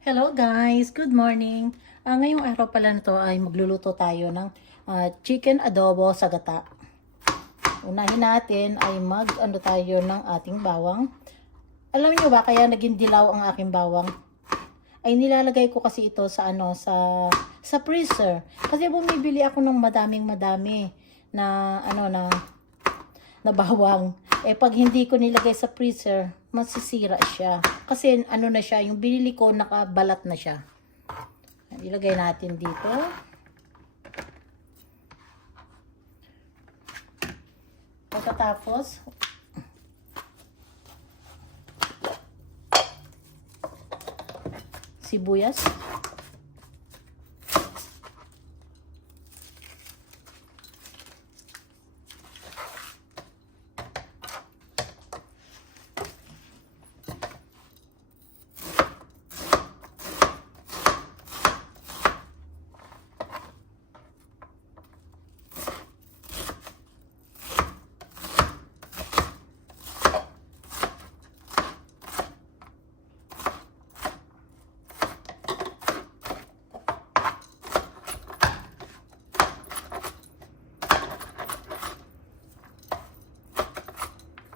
Hello guys, good morning. Ngayong araw pala na to ay magluluto tayo ng chicken adobo sa gata. Unahin natin ay mag-ano tayo ng ating bawang. Alam niyo ba kaya naging dilaw ang aking bawang? Ay nilalagay ko kasi ito sa sa freezer. Kasi bumibili ako ng madami na bawang. Pag hindi ko nilagay sa freezer, masisira siya. Kasi na siya, yung binili ko nakabalat na siya. Ilagay natin dito. Pagkatapos, sibuyas.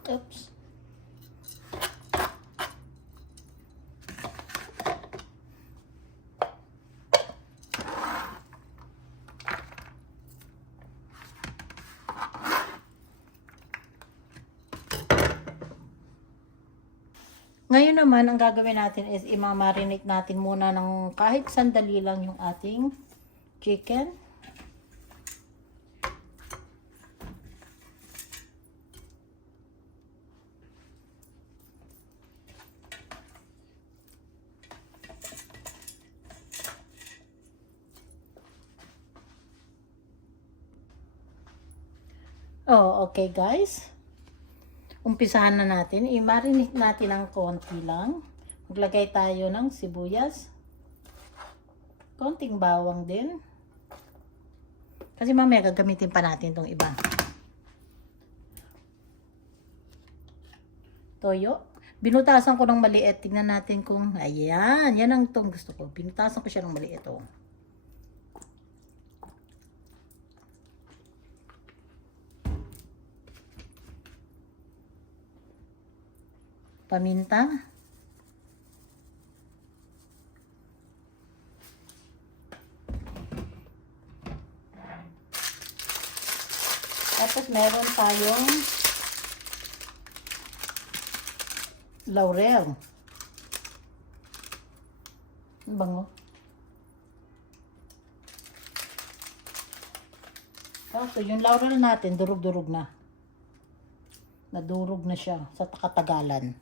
Oops. Ngayon naman, ang gagawin natin is imamarinate natin muna ng kahit sandali lang yung ating chicken. Oh, okay guys. Umpisahan na natin. I-marinate natin ng konti lang. Maglagay tayo ng sibuyas. Konting bawang din. Kasi mamaya gagamitin pa natin itong iba. Toyo. Binutasan ko ng maliit. Tingnan natin kung, ayan. Yan ang itong gusto ko. Binutasan ko siya ng maliit. Oh. Paminta. Tapos meron tayong laurel. Bango. So, yung laurel natin, durug-durug na. Nadurog na siya sa katagalan.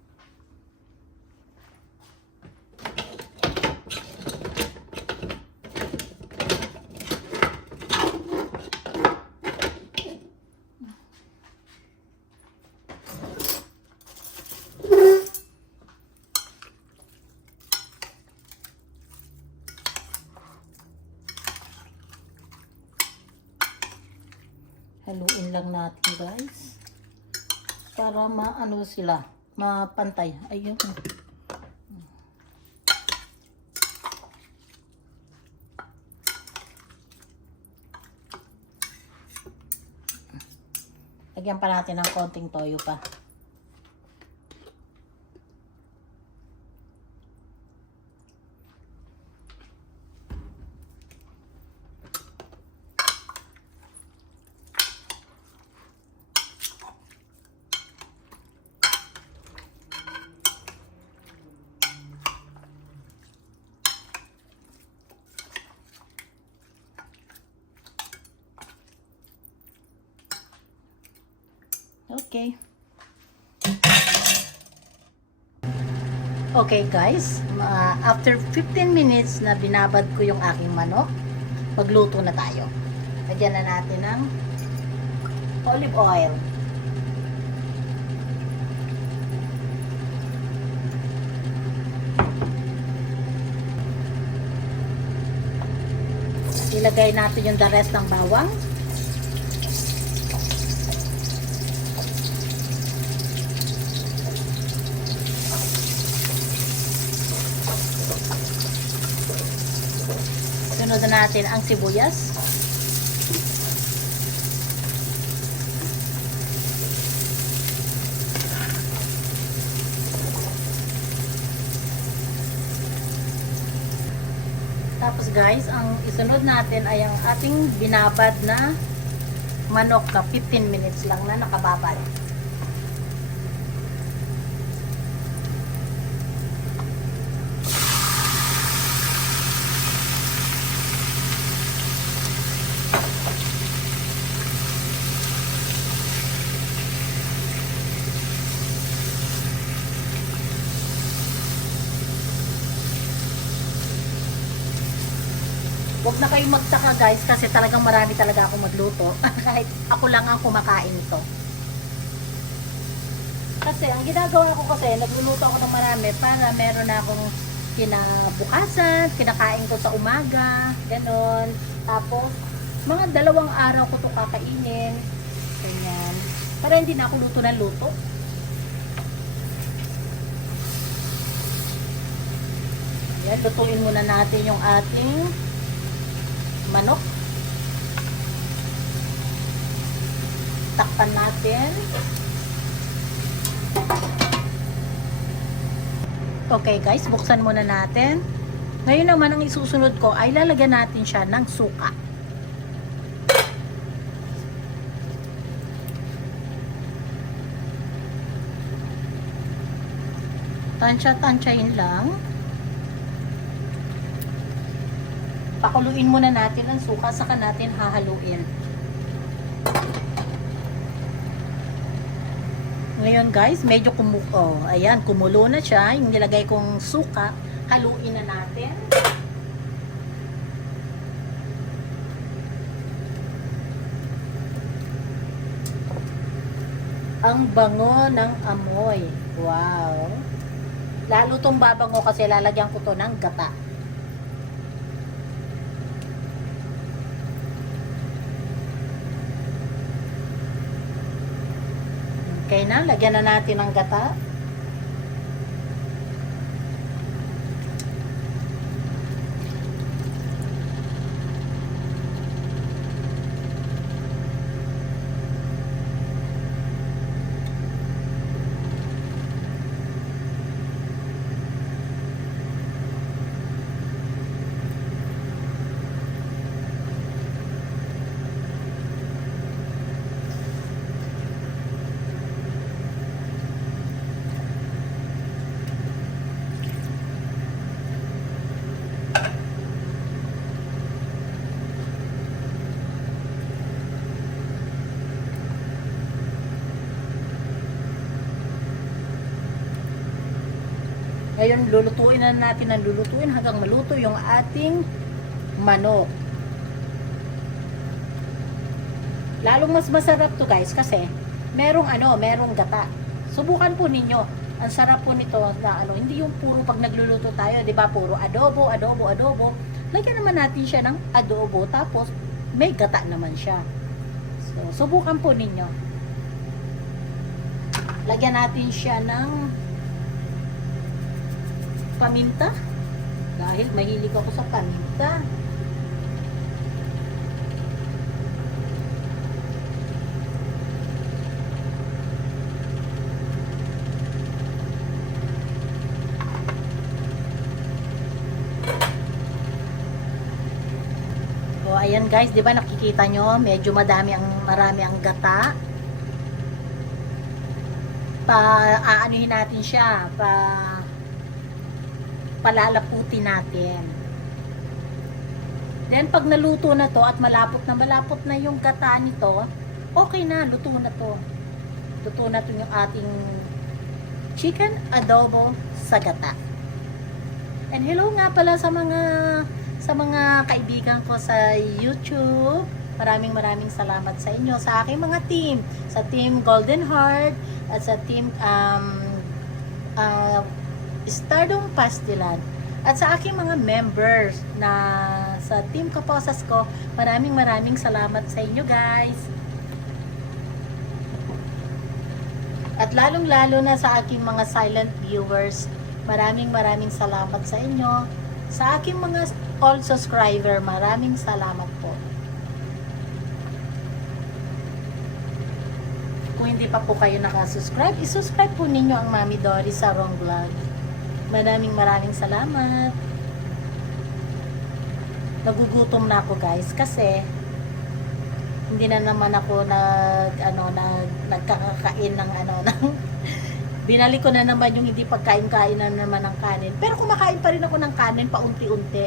Haluin lang natin guys. Para maano sila, mapantay. Ayun. Lagyan pa natin ng konting toyo pa. Okay. Okay guys, after 15 minutes na binabad ko yung aking manok, magluto na tayo. Lagyan na natin ng olive oil. Ilagay natin yung the rest ng bawang. Sunod na natin ang sibuyas. Tapos guys, ang isunod natin ay ang ating binabad na manok na 15 minutes lang na nakababad. Huwag na kayong magtaka guys kasi talagang marami talaga akong magluto. Kahit ako lang ang kumakain ito. Kasi ang ginagawa ko kasi nagluluto ako ng marami para meron na akong kinabukasan, kinakain ko sa umaga, ganon. Tapos mga 2 araw ko ito kakainin. Ganyan. Para hindi na ako luto ng luto. Yan, lutuin muna natin yung ating manok. Takpan natin. Okay guys, buksan muna natin. Ngayon naman ang isusunod ko ay lalagyan natin siya ng suka. Tansya-tansyahin lang. Pakuluin muna natin ang suka, saka natin hahaluin. Ngayon guys, medyo ayan, kumulo na siya. Yung nilagay kong suka, haluin na natin. Ang bango ng amoy. Wow! Lalo tong babango kasi lalagyan ko to ng gata. Okay na, lagyan na natin ng gata. Ngayon, lulutuin na natin ng lulutuin hanggang maluto yung ating manok. Lalong mas masarap to guys kasi merong gata. Subukan po ninyo. Ang sarap po nito na hindi yung puro pag nagluluto tayo, 'di ba? Puro adobo. Lagyan naman natin siya ng adobo tapos may gata naman siya. So, subukan po ninyo. Lagyan natin siya ng paminta. Dahil mahilig ako sa paminta. So, ayan guys, 'di ba nakikita nyo, medyo marami ang gata. Aanuhin natin siya, palalaputin natin. Then pag naluto na to at malapot na yung gata nito, okay na, luto na to. Luto na to yung ating chicken adobo sa gata. And hello nga pala sa mga kaibigan ko sa YouTube. Maraming salamat sa inyo, sa aking mga team, sa team Golden Heart at sa team Stardom Pastilan at sa aking mga members na sa team Kaposas ko. Maraming salamat sa inyo guys. At lalong-lalo na sa aking mga silent viewers, maraming salamat sa inyo. Sa aking mga all subscriber, maraming salamat po. Kung hindi pa po kayo nakasubscribe, isubscribe po ninyo ang Mami Dory sa Wrong Vlog. Maraming salamat. Nagugutom na ako guys kasi hindi na naman ako nagkakakain ng binali ko na naman yung hindi pagkain-kain na naman ng kanin. Pero kumakain pa rin ako ng kanin paunti-unti.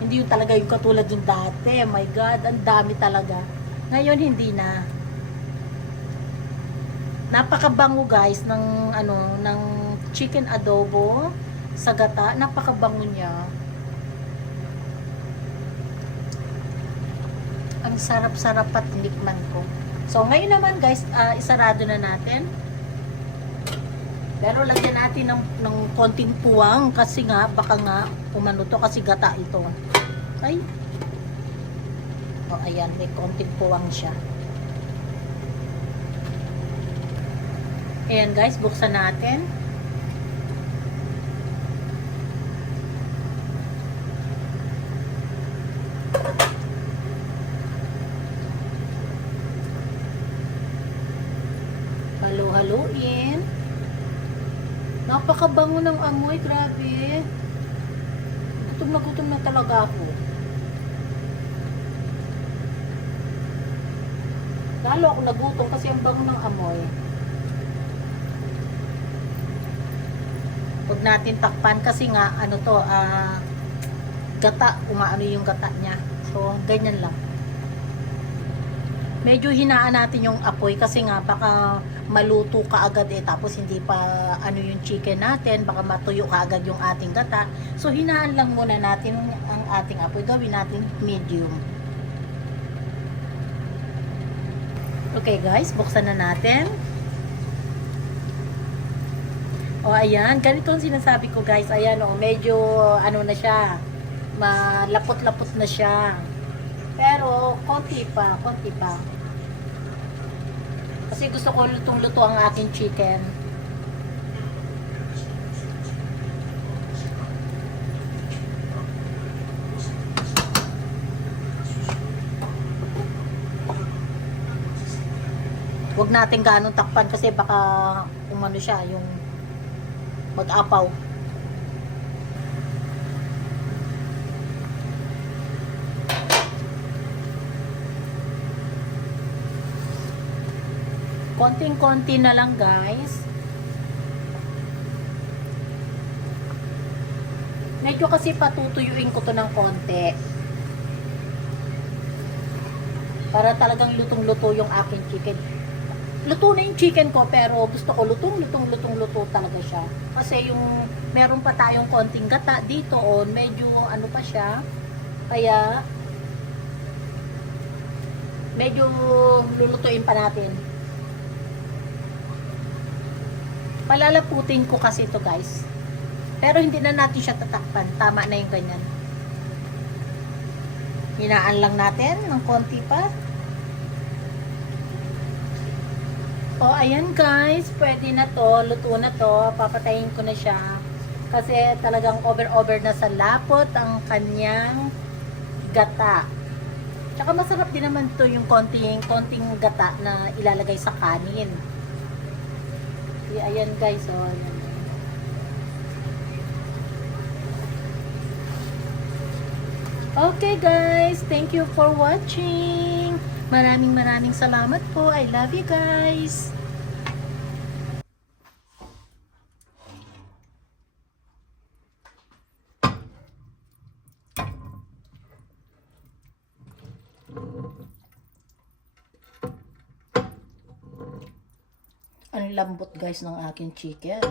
Hindi yung talaga yung katulad yung dati. Oh my God, ang dami talaga. Ngayon hindi na. Napakabango guys ng ng chicken adobo sa gata. Napakabango niya. Ang sarap-sarap at tikman ko. So ngayon naman guys, isarado na natin. Pero lagyan natin ng konting puwang kasi nga baka nga umano to kasi gata ito. Ay. Oh, ayan, may konting puwang siya. Ayan guys, buksan natin. Halo-haloin. Napakabango ng amoy, grabe. Gutom na talaga ako. Lalo ako nagutom kasi ang bango ng amoy. Huwag natin takpan kasi nga gata, umaano yung gata niya. So, ganyan lang. Medyo hinaan natin yung apoy kasi nga baka maluto ka agad tapos hindi pa yung chicken natin, baka matuyo ka agad yung ating gata. So hinaan lang muna natin ang ating apoy, gawin natin medium. Okay guys, buksan na natin. O ayan, ganito ang sinasabi ko guys. Ayan medyo na siya, malapot-lapot na siya. Pero konti pa. Kasi gusto ko lutong-luto ang aking chicken. Huwag natin ganong takpan kasi baka umano siya yung mag-apaw. Konting-konti na lang guys. Medyo kasi patutuyuin ko to ng konti. Para talagang lutong-luto yung aking chicken. Luto na yung chicken ko pero gusto ko lutong-luto talaga siya. Kasi yung meron pa tayong konting gata dito medyo pa siya. Kaya medyo lulutuin pa natin. Palalaputin ko kasi ito guys. Pero hindi na natin siya tatakpan. Tama na yung ganyan. Hinaan lang natin ng konti pa. O, ayan guys, pwede na to, luto na to, papatayin ko na siya. Kasi talagang over na sa lapot ang kanyang gata. Tsaka masarap din naman to yung konting gata na ilalagay sa kanin. Ayan guys, o, ayan. Okay guys, thank you for watching. Maraming salamat po. I love you guys. Ang lambot guys ng aking chicken.